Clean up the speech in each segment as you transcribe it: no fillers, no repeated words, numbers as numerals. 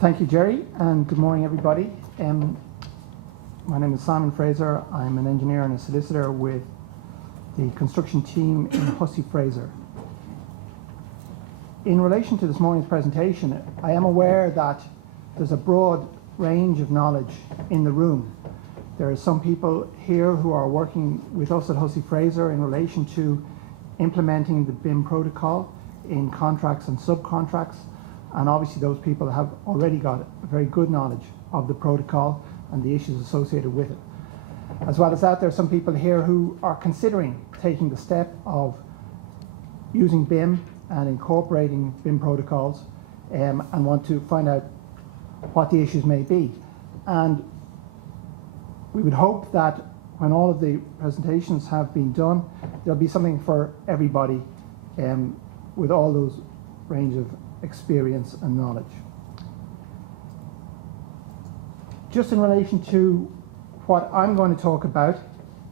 Thank you, Jerry, and good morning, everybody. My name is Simon Fraser. I'm an engineer and a solicitor with the construction team in Hussey, Fraser. In relation to this morning's presentation, I am aware that there's a broad range of knowledge in the room. There are some people here who are working with us at Hussey Fraser in relation to implementing the BIM protocol in contracts and subcontracts, and obviously those people have already got a very good knowledge of the protocol and the issues associated with it. As well as that, there are some people here who are considering taking the step of using BIM and incorporating BIM protocols and want to find out what the issues may be. And we would hope that when all of the presentations have been done, there'll be something for everybody with all those range of experience and knowledge. Just in relation to what I'm going to talk about,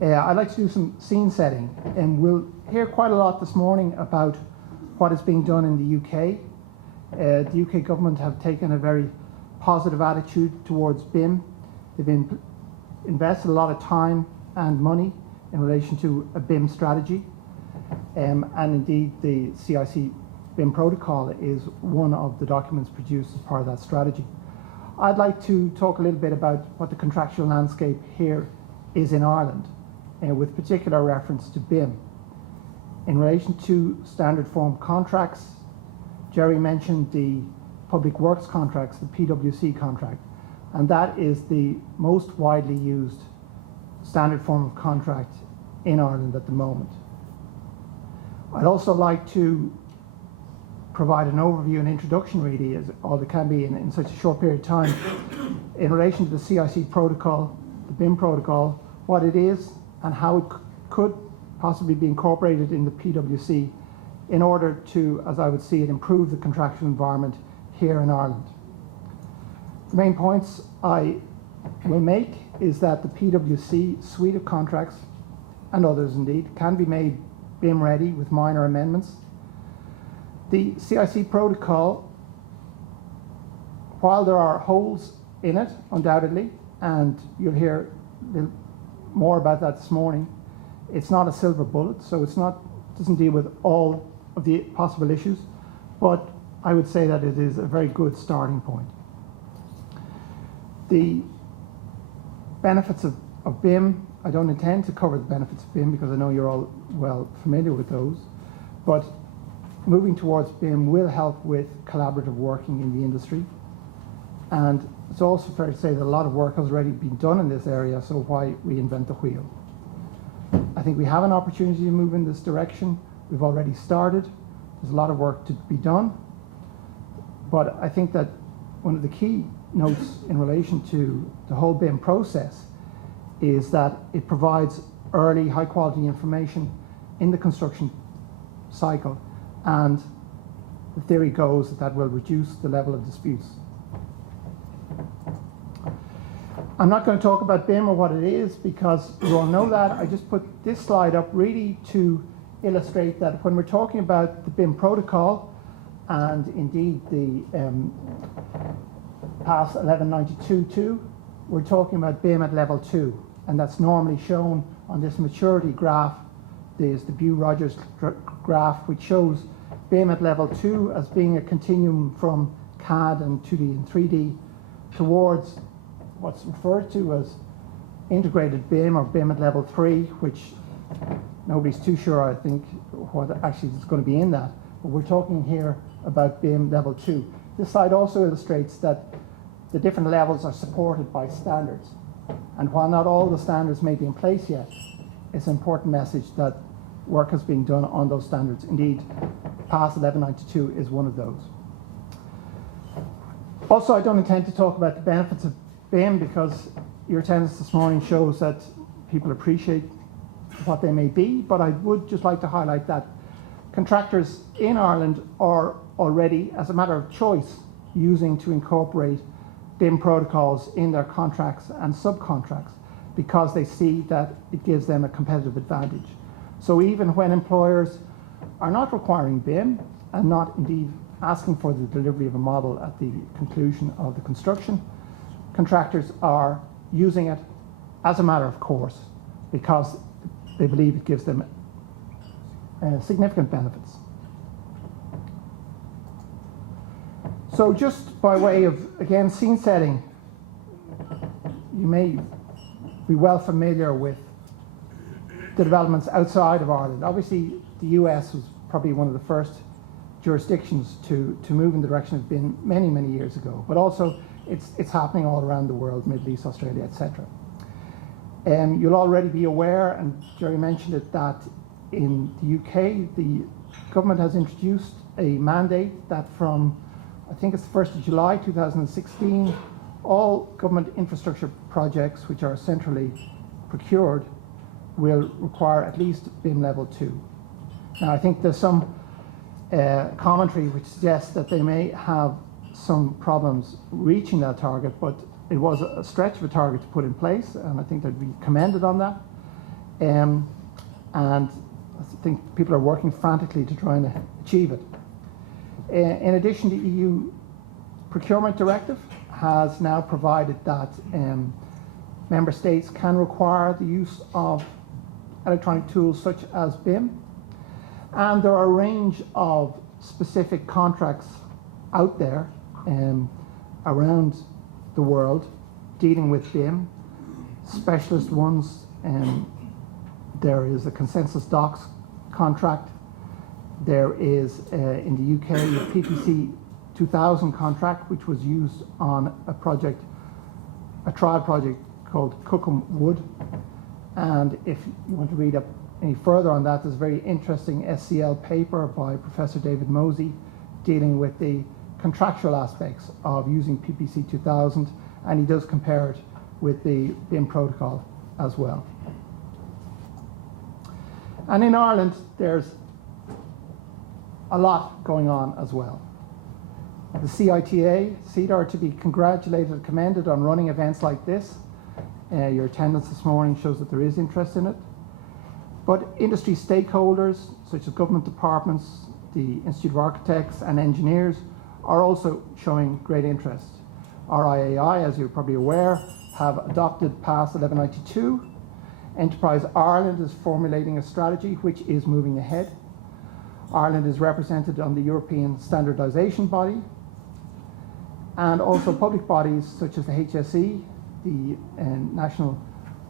I'd like to do some scene setting, and we'll hear quite a lot this morning about what is being done in the UK. The UK government have taken a very positive attitude towards BIM. They've invested a lot of time and money in relation to a BIM strategy, and indeed the CIC BIM protocol is one of the documents produced as part of that strategy. I'd like to talk a little bit about what the contractual landscape here is in Ireland, with particular reference to BIM. In relation to standard form contracts, Jerry mentioned the public works contracts, the PWC contract, and that is the most widely used standard form of contract in Ireland at the moment. I'd also like to provide an overview and introduction, really, as all it can be in such a short period of time, in relation to the CIC protocol, the BIM protocol, what it is and how it could possibly be incorporated in the PWC in order to, as I would see it, improve the contractual environment here in Ireland. The main points I will make is that the PWC suite of contracts, and others indeed, can be made BIM ready with minor amendments. The CIC protocol, while there are holes in it, undoubtedly, and you'll hear more about that this morning, it's not a silver bullet, so doesn't deal with all of the possible issues, but I would say that it is a very good starting point. The benefits of BIM, I don't intend to cover the benefits of BIM because I know you're all well familiar with those, but moving towards BIM will help with collaborative working in the industry, and it's also fair to say that a lot of work has already been done in this area, so why reinvent the wheel? I think we have an opportunity to move in this direction. We've already started. There's a lot of work to be done, but I think that one of the key notes in relation to the whole BIM process is that it provides early high quality information in the construction cycle, and the theory goes that will reduce the level of disputes. I'm not going to talk about BIM or what it is because you all know that. I just put this slide up really to illustrate that when we're talking about the BIM protocol and indeed the PAS 1192.2, we're talking about BIM at level 2, and that's normally shown on this maturity graph. There's the Bew-Rogers graph, which shows BIM at level 2 as being a continuum from CAD and 2D and 3D towards what's referred to as integrated BIM or BIM at level 3, which nobody's too sure, I think, what actually is going to be in that. But we're talking here about BIM level 2. This slide also illustrates that the different levels are supported by standards. And while not all the standards may be in place yet, it's an important message that work has been done on those standards. Indeed, PAS 1192 is one of those. Also, I don't intend to talk about the benefits of BIM because your attendance this morning shows that people appreciate what they may be, but I would just like to highlight that contractors in Ireland are already, as a matter of choice, using to incorporate BIM protocols in their contracts and subcontracts because they see that it gives them a competitive advantage. So even when employers are not requiring BIM and not indeed asking for the delivery of a model at the conclusion of the construction. Contractors are using it as a matter of course because they believe it gives them significant benefits. So just by way of, again, scene setting, you may be well familiar with the developments outside of Ireland. Obviously, the US was probably one of the first jurisdictions to move in the direction of BIM many, many years ago, but also it's happening all around the world, Middle East, Australia, etc. You'll already be aware, and Jerry mentioned it, that in the UK, the government has introduced a mandate that from, I think it's the 1st of July 2016, all government infrastructure projects which are centrally procured will require at least BIM level 2. Now, I think there's some commentary which suggests that they may have some problems reaching that target, but it was a stretch of a target to put in place, and I think they'd be commended on that. And I think people are working frantically to try and achieve it. In addition, the EU Procurement Directive has now provided that member states can require the use of electronic tools such as BIM. And there are a range of specific contracts out there around the world dealing with BIM, specialist ones. There is a consensus docs contract. There is, in the UK, a PPC 2000 contract, which was used on a trial project called Cookham Wood. And if you want to read up any further on that, there's a very interesting SCL paper by Professor David Mosey dealing with the contractual aspects of using PPC 2000, and he does compare it with the BIM protocol as well. And in Ireland, there's a lot going on as well. The CITA are to be congratulated and commended on running events like this. Your attendance this morning shows that there is interest in it. But industry stakeholders, such as government departments, the Institute of Architects and Engineers, are also showing great interest. RIAI, as you're probably aware, have adopted PAS 1192. Enterprise Ireland is formulating a strategy which is moving ahead. Ireland is represented on the European Standardisation Body, and also public bodies such as the HSE, the National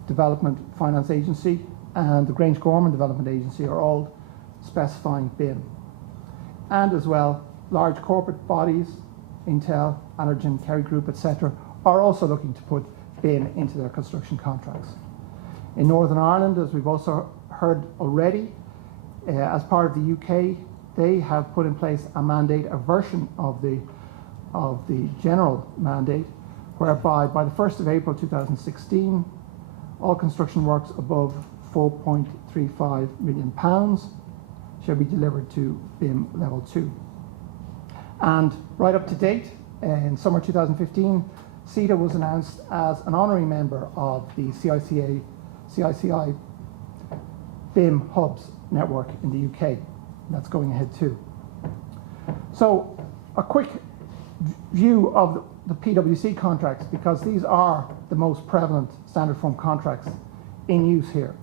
Development Finance Agency, and the Grange Gorman Development Agency are all specifying BIM. And as well, large corporate bodies, Intel, Allergen, Kerry Group, etc., are also looking to put BIM into their construction contracts. In Northern Ireland, as we've also heard already, as part of the UK, they have put in place a mandate, a version of the general mandate, whereby by the 1st of April 2016, all construction works above £4.35 million shall be delivered to BIM level 2. And right up to date, in summer 2015, CITA was announced as an honorary member of the CICI BIM hubs network in the UK. That's going ahead too. So a quick view of the PwC contracts, because these are the most prevalent standard form contracts in use here.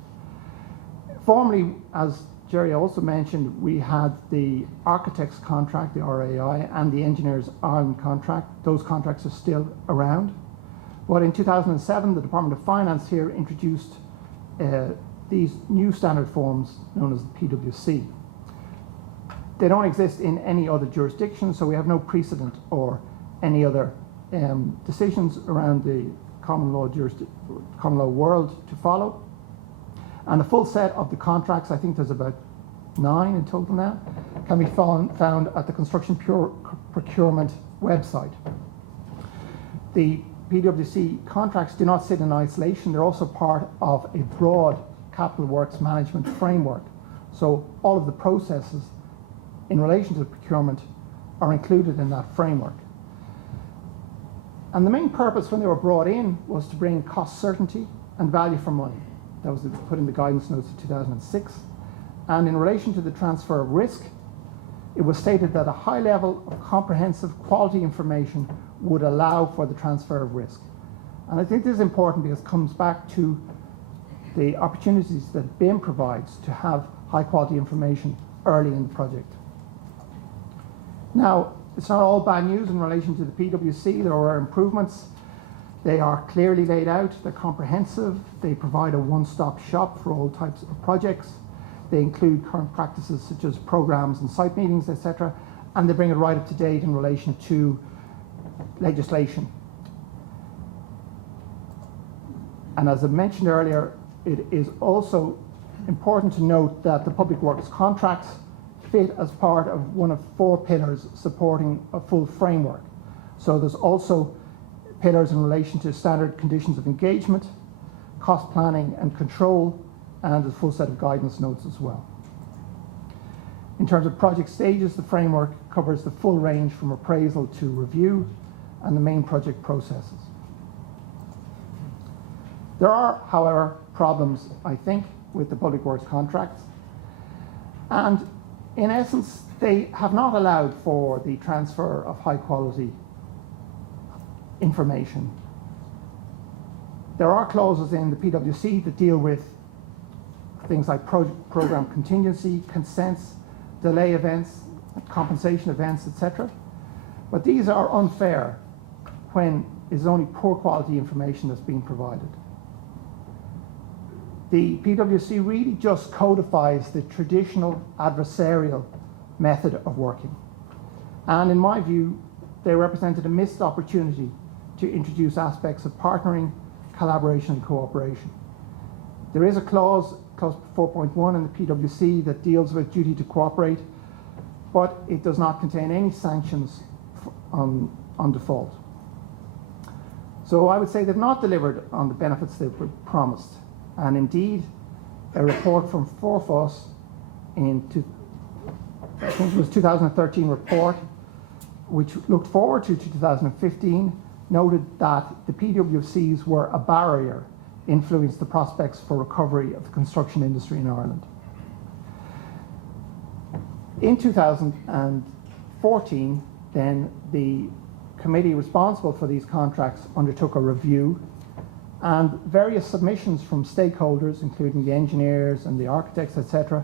Formerly, as Jerry also mentioned, we had the architects contract, the RAI, and the engineers Ireland contract. Those contracts are still around. But in 2007, the Department of Finance here introduced these new standard forms known as the PwC. They don't exist in any other jurisdiction, so we have no precedent or any other decisions around the common law world to follow. And the full set of the contracts, I think there's about 9 in total now, can be found at the Construction Procurement website. The PwC contracts do not sit in isolation. They're also part of a broad capital works management framework. So all of the processes in relation to the procurement are included in that framework. And the main purpose when they were brought in was to bring cost certainty and value for money. That was put in the guidance notes of 2006. And in relation to the transfer of risk, it was stated that a high level of comprehensive quality information would allow for the transfer of risk. And I think this is important because it comes back to the opportunities that BIM provides to have high quality information early in the project. Now, it's not all bad news in relation to the PwC. There are improvements. They are clearly laid out, they're comprehensive, they provide a one-stop shop for all types of projects. They include current practices such as programs and site meetings, etc., and they bring it right up to date in relation to legislation. And as I mentioned earlier, it is also important to note that the public works contracts fit as part of one of 4 pillars supporting a full framework. So there's also pillars in relation to standard conditions of engagement, cost planning and control, and a full set of guidance notes as well. In terms of project stages, the framework covers the full range from appraisal to review and the main project processes. There are, however, problems, I think, with the public works contracts. And in essence, they have not allowed for the transfer of high quality information. There are clauses in the PwC that deal with things like program contingency, consents, delay events, compensation events, etc. But these are unfair when it's only poor quality information that's being provided. The PwC really just codifies the traditional adversarial method of working. And in my view, they represented a missed opportunity to introduce aspects of partnering, collaboration and cooperation. There is a clause 4.1 in the PwC that deals with duty to cooperate, but it does not contain any sanctions on default. So I would say they've not delivered on the benefits they were promised. And indeed, a report from Forfos I think it was 2013 report, which looked forward to 2015, noted that the PwCs were a barrier influenced the prospects for recovery of the construction industry in Ireland. In 2014, then the committee responsible for these contracts undertook a review, and various submissions from stakeholders, including the engineers and the architects, etc.,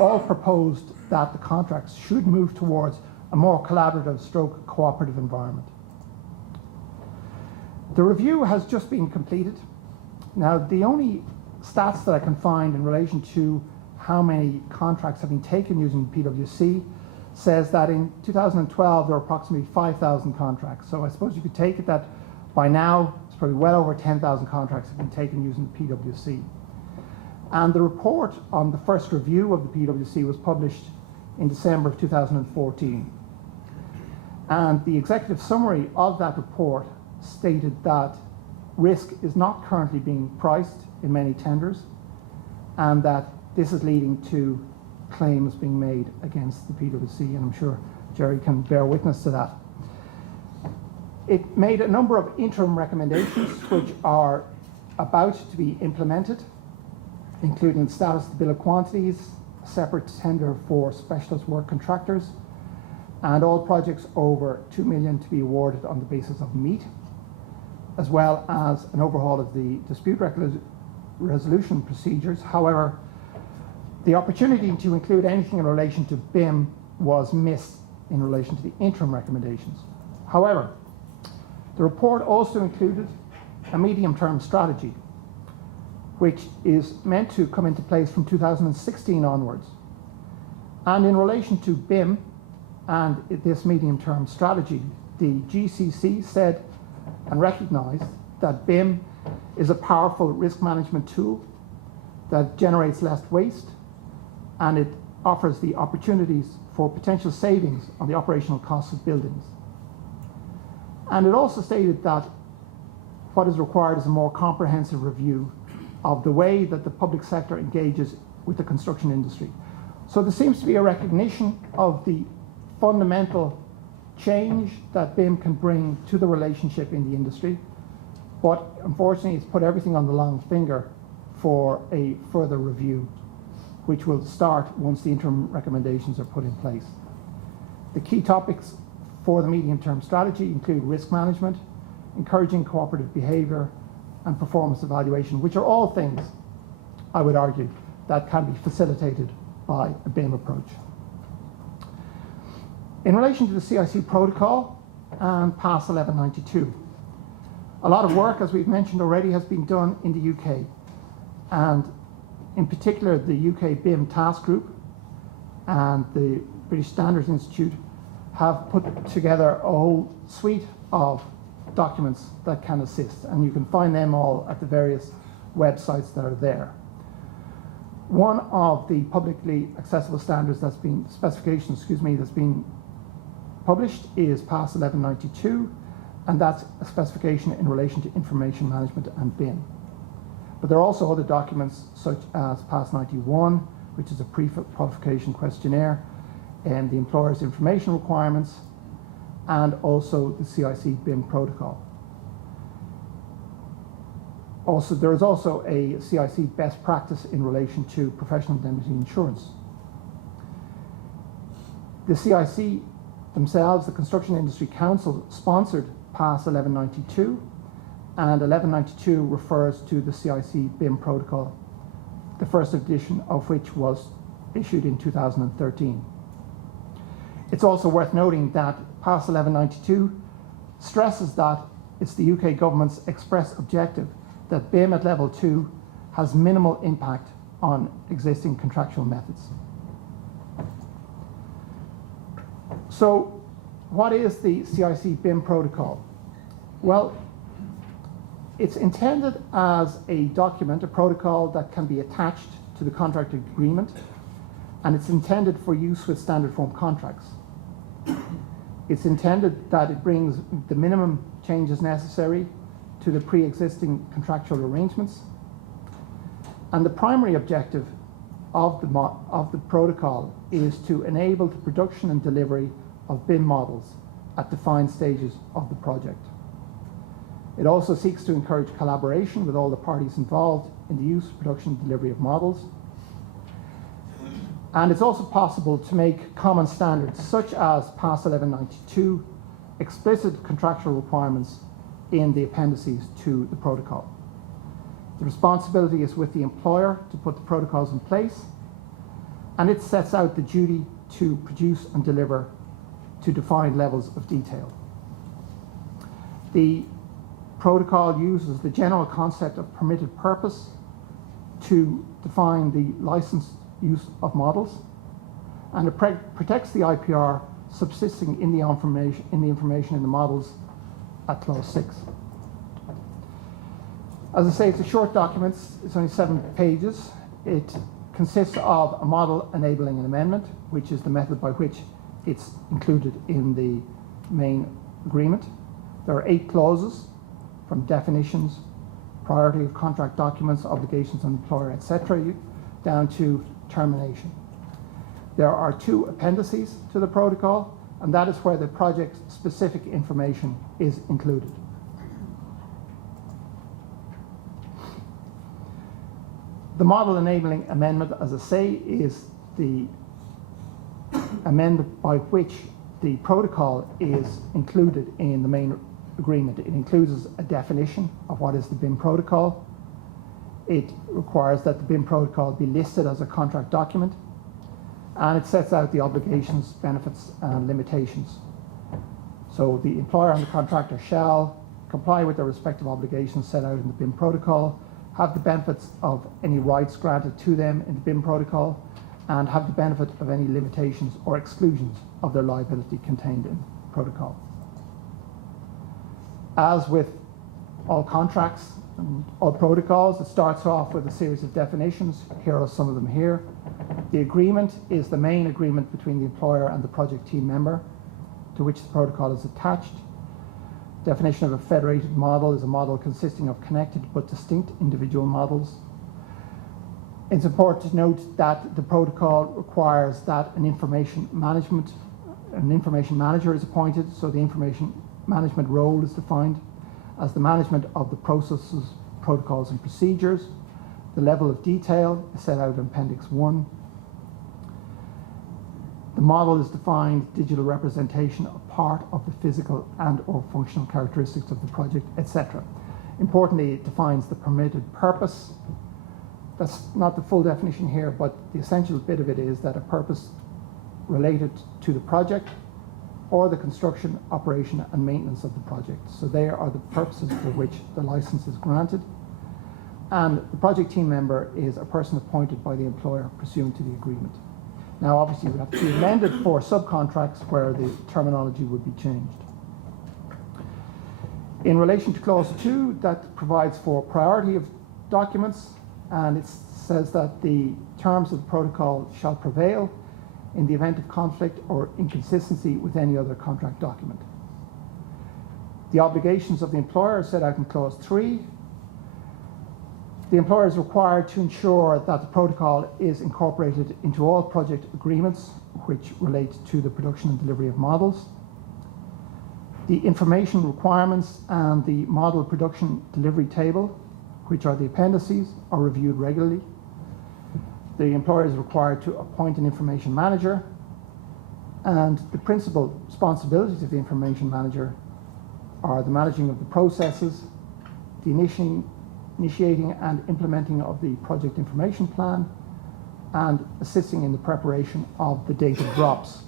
all proposed that the contracts should move towards a more collaborative stroke cooperative environment. The review has just been completed. Now, the only stats that I can find in relation to how many contracts have been taken using PwC says that in 2012 there were approximately 5,000 contracts. So I suppose you could take it that by now it's probably well over 10,000 contracts have been taken using the PwC. And the report on the first review of the PwC was published in December of 2014. And the executive summary of that report stated that risk is not currently being priced in many tenders, and that this is leading to claims being made against the PwC, and I'm sure Jerry can bear witness to that. It made a number of interim recommendations which are about to be implemented, including status of the bill of quantities, a separate tender for specialist work contractors, and all projects over 2 million to be awarded on the basis of meet, as well as an overhaul of the dispute resolution procedures. However, the opportunity to include anything in relation to BIM was missed in relation to the interim recommendations. However, the report also included a medium-term strategy, which is meant to come into place from 2016 onwards. And in relation to BIM and this medium-term strategy, the GCC said and recognised that BIM is a powerful risk management tool that generates less waste, and it offers the opportunities for potential savings on the operational costs of buildings. And it also stated that what is required is a more comprehensive review of the way that the public sector engages with the construction industry. So there seems to be a recognition of the fundamental change that BIM can bring to the relationship in the industry, but unfortunately it's put everything on the long finger for a further review, which will start once the interim recommendations are put in place. The key topics for the medium-term strategy include risk management, encouraging cooperative behaviour, and performance evaluation, which are all things, I would argue, that can be facilitated by a BIM approach. In relation to the CIC protocol and PAS 1192, a lot of work, as we've mentioned already, has been done in the UK, and in particular the UK BIM Task Group and the British Standards Institute have put together a whole suite of documents that can assist, and you can find them all at the various websites that are there. One of the publicly accessible standards that's been, specifications, that's been published is PAS 1192, and that's a specification in relation to information management and BIM. But there are also other documents such as PAS 91, which is a pre-qualification questionnaire, and the employer's information requirements, and also the CIC BIM protocol. Also, there is also a CIC best practice in relation to professional indemnity insurance. The CIC themselves, the Construction Industry Council, sponsored PAS 1192, and 1192 refers to the CIC BIM protocol, the first edition of which was issued in 2013. It's also worth noting that PAS 1192 stresses that it's the UK government's express objective that BIM at level 2 has minimal impact on existing contractual methods. So what is the CIC BIM protocol? Well, it's intended as a document, a protocol that can be attached to the contract agreement, and it's intended for use with standard form contracts. It's intended that it brings the minimum changes necessary to the pre-existing contractual arrangements. And the primary objective of the protocol is to enable the production and delivery of BIM models at defined stages of the project. It also seeks to encourage collaboration with all the parties involved in the use, production, and delivery of models. And it's also possible to make common standards, such as PAS 1192, explicit contractual requirements in the appendices to the protocol. The responsibility is with the employer to put the protocols in place, and it sets out the duty to produce and deliver to defined levels of detail. The protocol uses the general concept of permitted purpose to define the licensed use of models, and it protects the IPR subsisting in the information in the models at clause 6. As I say, it's a short document. It's only 7 pages. It consists of a model enabling an amendment, which is the method by which it's included in the main agreement. There are 8 clauses, from definitions, priority of contract documents, obligations on the employer, etc., down to termination. There are 2 appendices to the protocol, and that is where the project-specific information is included. The model enabling amendment, as I say, is the amendment by which the protocol is included in the main agreement. It includes a definition of what is the BIM protocol. It requires that the BIM protocol be listed as a contract document, and it sets out the obligations, benefits, and limitations. So the employer and the contractor shall comply with their respective obligations set out in the BIM protocol, have the benefits of any rights granted to them in the BIM protocol, and have the benefit of any limitations or exclusions of their liability contained in the protocol. As with all contracts and all protocols, it starts off with a series of definitions. Here are some of them here. The agreement is the main agreement between the employer and the project team member to which the protocol is attached. Definition of a federated model is a model consisting of connected but distinct individual models. It's important to note that the protocol requires that an information manager is appointed, so the information management role is defined as the management of the processes, protocols, and procedures. The level of detail is set out in Appendix 1. The model is defined digital representation of part of the physical and or functional characteristics of the project, etc. Importantly, it defines the permitted purpose. That's not the full definition here, but the essential bit of it is that a purpose related to the project or the construction, operation and maintenance of the project. So they are the purposes for which the license is granted. And the project team member is a person appointed by the employer pursuant to the agreement. Now obviously we have to be amended for subcontracts where the terminology would be changed. In relation to clause 2, that provides for priority of documents, and it says that the terms of the protocol shall prevail in the event of conflict or inconsistency with any other contract document. The obligations of the employer are set out in clause 3. The employer is required to ensure that the protocol is incorporated into all project agreements which relate to the production and delivery of models. The information requirements and the model production delivery table, which are the appendices, are reviewed regularly. The employer is required to appoint an information manager, and the principal responsibilities of the information manager are the managing of the processes, the initiating and implementing of the project information plan, and assisting in the preparation of the data drops.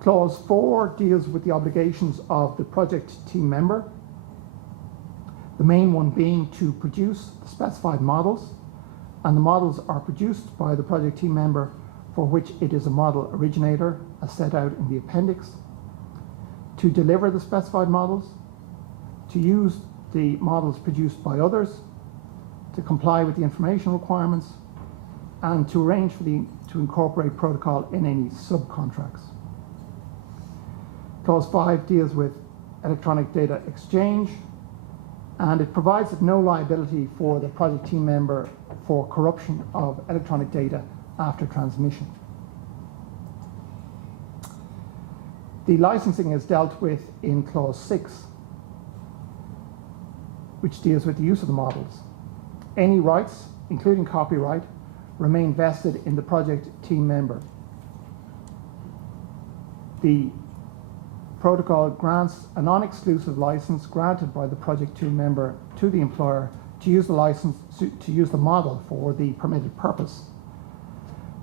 Clause 4 deals with the obligations of the project team member, the main one being to produce the specified models, and the models are produced by the project team member for which it is a model originator, as set out in the appendix, to deliver the specified models, to use the models produced by others, to comply with the information requirements, and to arrange for to incorporate protocol in any subcontracts. Clause 5 deals with electronic data exchange, and it provides no liability for the project team member for corruption of electronic data after transmission. The licensing is dealt with in clause 6, which deals with the use of the models. Any rights, including copyright, remain vested in the project team member. The protocol grants a non-exclusive license granted by the project team member to the employer to use the license, to use the model for the permitted purpose.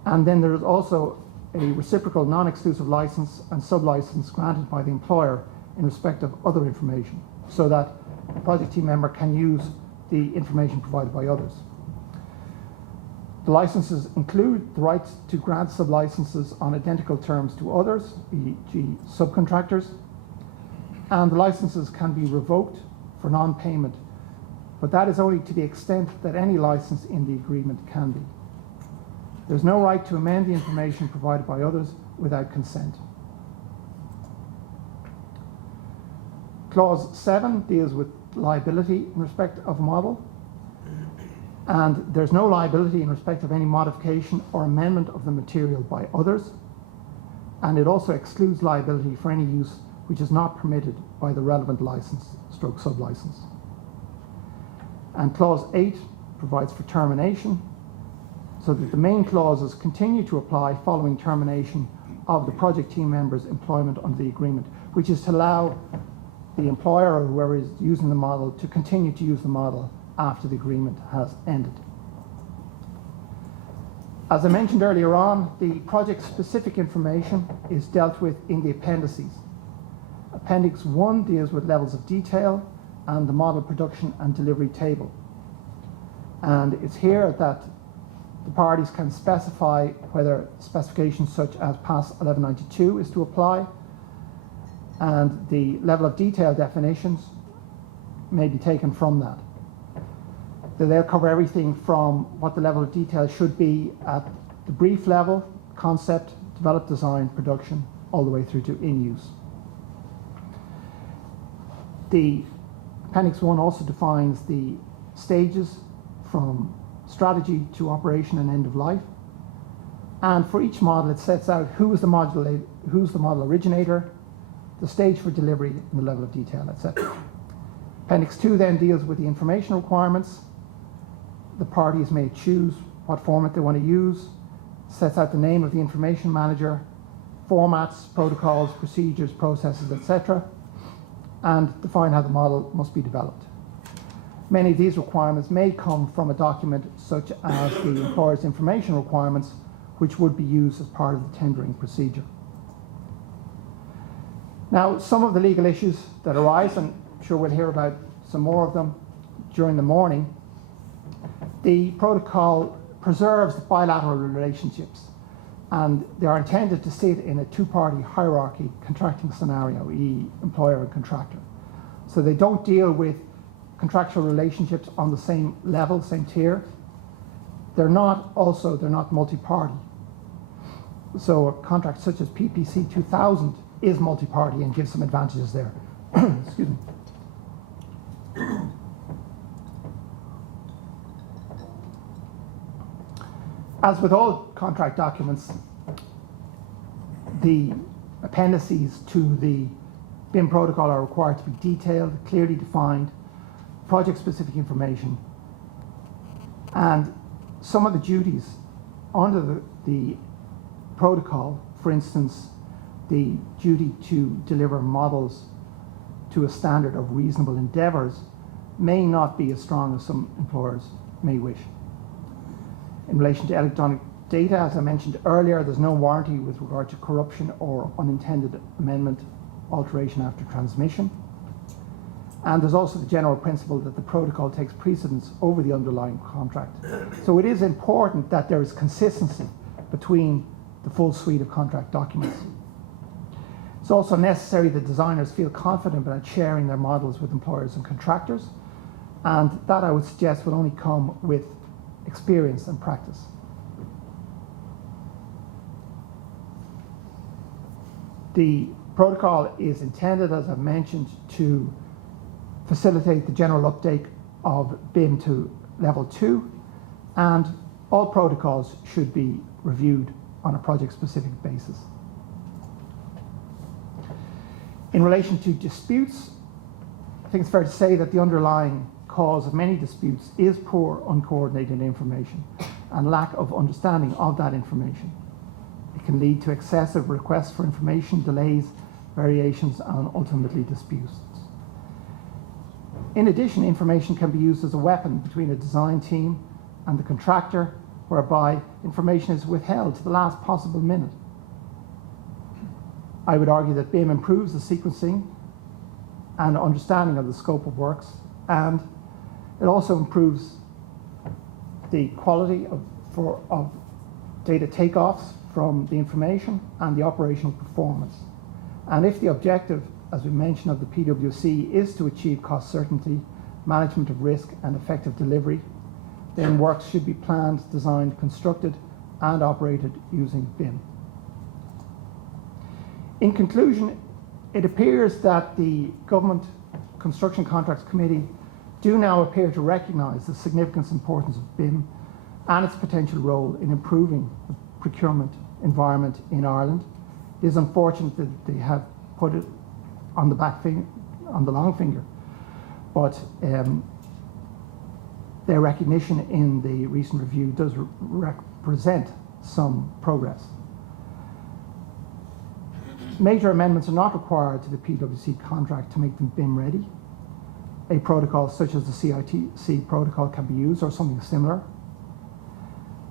And then there is also a reciprocal non-exclusive license and sub-license granted by the employer in respect of other information, so that the project team member can use the information provided by others. The licenses include the right to grant sub-licenses on identical terms to others, e.g. subcontractors, and the licenses can be revoked for non-payment, but that is only to the extent that any license in the agreement can be. There's no right to amend the information provided by others without consent. Clause 7 deals with liability in respect of a model, and there's no liability in respect of any modification or amendment of the material by others, and it also excludes liability for any use which is not permitted by the relevant license stroke sub-license. And clause 8 provides for termination, so that the main clauses continue to apply following termination of the project team member's employment under the agreement, which is to allow the employer or whoever is using the model to continue to use the model after the agreement has ended. As I mentioned earlier on, the project-specific information is dealt with in the appendices. Appendix 1 deals with levels of detail and the model production and delivery table. And it's here that the parties can specify whether specifications such as PAS 1192 is to apply, and the level of detail definitions may be taken from that. They'll cover everything from what the level of detail should be at the brief level, concept, develop, design, production, all the way through to in-use. The Appendix 1 also defines the stages from strategy to operation and end of life. And for each model, it sets out who's the model originator, the stage for delivery, and the level of detail, etc. Appendix 2 then deals with the information requirements. The parties may choose what format they want to use, sets out the name of the information manager, formats, protocols, procedures, processes, etc., and define how the model must be developed. Many of these requirements may come from a document such as the employer's information requirements, which would be used as part of the tendering procedure. Now, some of the legal issues that arise, and I'm sure we'll hear about some more of them during the morning, the protocol preserves bilateral relationships, and they are intended to sit in a two-party hierarchy contracting scenario, i.e. employer and contractor. So they don't deal with contractual relationships on the same level, same tier. They're not multi-party. So a contract such as PPC 2000 is multi-party and gives some advantages there. Excuse me. As with all contract documents, the appendices to the BIM protocol are required to be detailed, clearly defined, project-specific information, and some of the duties under the protocol, for instance, the duty to deliver models to a standard of reasonable endeavours, may not be as strong as some employers may wish. In relation to electronic data, as I mentioned earlier, there's no warranty with regard to corruption or unintended amendment, alteration after transmission. And there's also the general principle that the protocol takes precedence over the underlying contract. So it is important that there is consistency between the full suite of contract documents. It's also necessary that designers feel confident about sharing their models with employers and contractors, and that, I would suggest, will only come with experience and practice. The protocol is intended, as I've mentioned, to facilitate the general uptake of BIM to level 2, and all protocols should be reviewed on a project-specific basis. In relation to disputes, I think it's fair to say that the underlying cause of many disputes is poor, uncoordinated information and lack of understanding of that information. It can lead to excessive requests for information, delays, variations, and ultimately disputes. In addition, information can be used as a weapon between a design team and the contractor, whereby information is withheld to the last possible minute. I would argue that BIM improves the sequencing and understanding of the scope of works, and it also improves the quality of data takeoffs from the information and the operational performance. And if the objective, as we mentioned, of the PwC is to achieve cost certainty, management of risk, and effective delivery, then works should be planned, designed, constructed, and operated using BIM. In conclusion, it appears that the Government Construction Contracts Committee do now appear to recognise the significance and importance of BIM and its potential role in improving the procurement environment in Ireland. It is unfortunate that they have put it on the back finger, on the long finger, but their recognition in the recent review does represent some progress. Major amendments are not required to the PwC contract to make them BIM ready. A protocol such as the CITA protocol can be used, or something similar.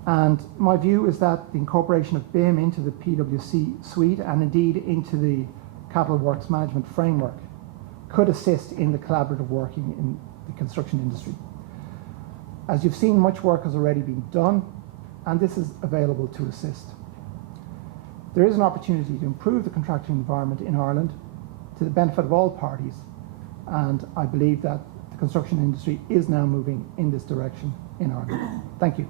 And my view is that the incorporation of BIM into the PwC suite, and indeed into the Capital Works Management Framework, could assist in the collaborative working in the construction industry. As you've seen, much work has already been done, and this is available to assist. There is an opportunity to improve the contracting environment in Ireland to the benefit of all parties, and I believe that the construction industry is now moving in this direction in Ireland. Thank you.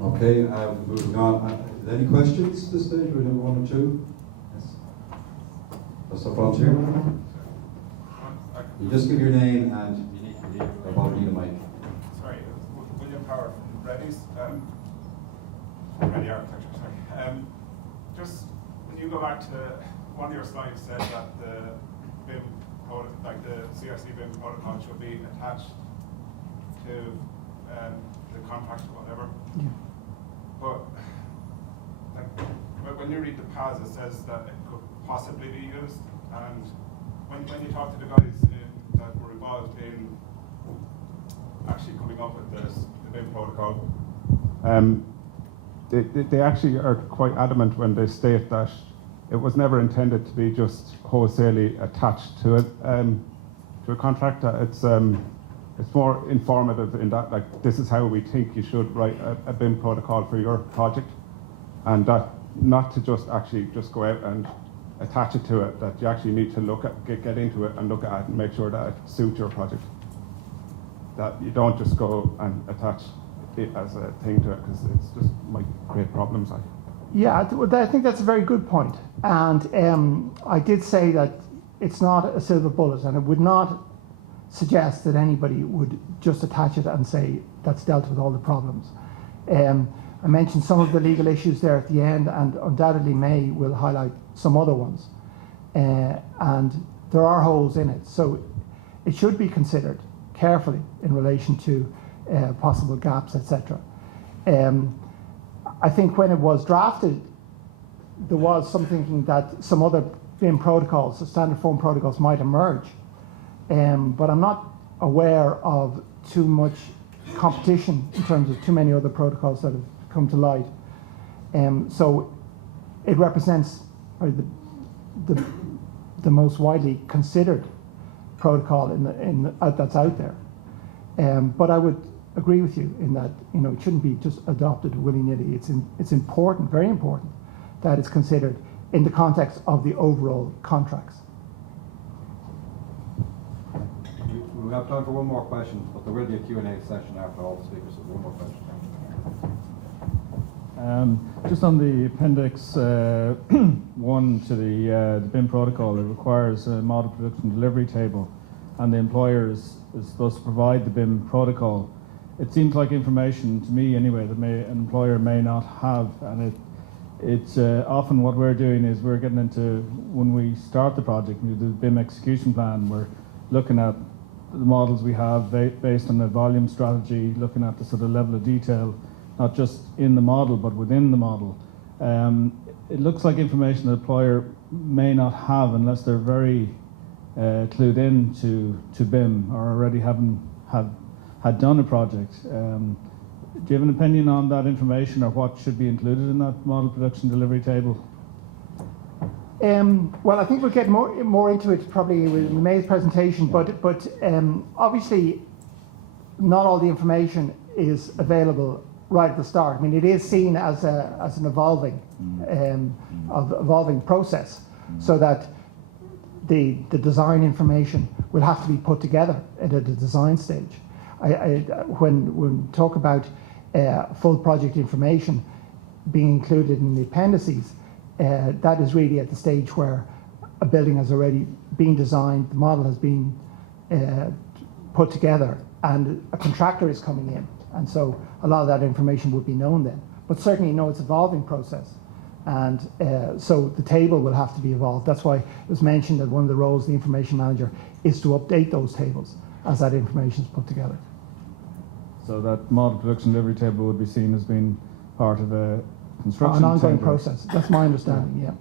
Okay, moving on. Any questions at this stage? We have one or two. Yes. That's a volunteer. You just give your name and you probably need a mic. Sorry, William Power from Reddy's. Reddy Architecture, sorry. Just when you go back to one of your slides said that the BIM, like the CRC BIM protocol should be attached to the contract or whatever. Yeah. But like when you read the PAS, it says that it could possibly be used. And when you talk to the guys that were involved in actually coming up with the BIM protocol, they actually are quite adamant when they state that it was never intended to be just wholesalely attached to it, to a contract. It's more informative in that, like, this is how we think you should write a BIM protocol for your project, and that not to just actually just go out and attach it to it. That you actually need to look at, get into it and look at it and make sure that it suits your project. That you don't just go and attach it as a thing to it, because it's just might create problems. Like. Yeah, I think that's a very good point. And I did say that it's not a silver bullet, and it would not suggest that anybody would just attach it and say that's dealt with all the problems. I mentioned some of the legal issues there at the end, and undoubtedly May will highlight some other ones. And there are holes in it, so it should be considered carefully in relation to possible gaps, etc. I think when it was drafted, there was some thinking that some other BIM protocols, the standard form protocols, might emerge. But I'm not aware of too much competition in terms of too many other protocols that have come to light. So it represents the most widely considered protocol that's out there. But I would agree with you in that it shouldn't be just adopted willy-nilly. It's important, very important, that it's considered in the context of the overall contracts. We have time for one more question, but there will be a Q&A session after all the speakers. So one more question. Just on the appendix 1 to the BIM protocol, it requires a model production delivery table, and the employer is supposed to provide the BIM protocol. It seems like information to me anyway that an employer may not have, and it's often what we're doing is we're getting into, when we start the project, we do the BIM execution plan, we're looking at the models we have based on a volume strategy, looking at the sort of level of detail, not just in the model but within the model. It looks like information the employer may not have unless they're very clued in to BIM or already had done a project. Do you have an opinion on that information or what should be included in that model production delivery table? Well, I think we'll get more into it probably with May's presentation, but obviously not all the information is available right at the start. I mean, it is seen as an evolving process, so that the design information will have to be put together at the design stage. When we talk about full project information being included in the appendices, that is really at the stage where a building has already been designed, the model has been put together, and a contractor is coming in. And so a lot of that information would be known then. But certainly, it's an evolving process. And so the table will have to be evolved. That's why it was mentioned that one of the roles of the information manager is to update those tables as that information is put together. So that model production delivery table would be seen as being part of a construction an ongoing tender. process. That's my understanding, yeah.